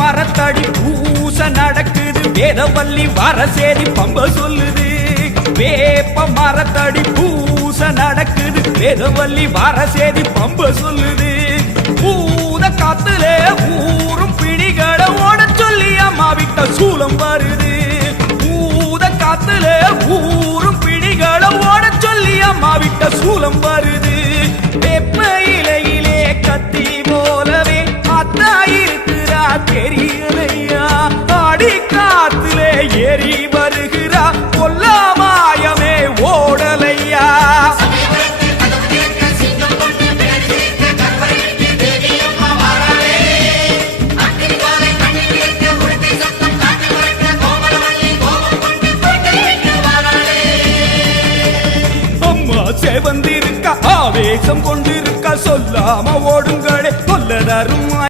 மரத்தடி பூச நடக்குது வேதவல்லி வரசேதி பம்ப சொல்லுது வேப்ப மரத்தடி பூச நடக்குது வேதவல்லி வரசேதி பம்ப சொல்லுது பூத காத்துல ஊரும் பிணிகளை ஓட சொல்லி அம்மா விட்ட சூலம் வருது பூத காத்துல ஊரும் பிணிகளை ஓட சொல்லி அம்மா விட்ட சூலம் வருது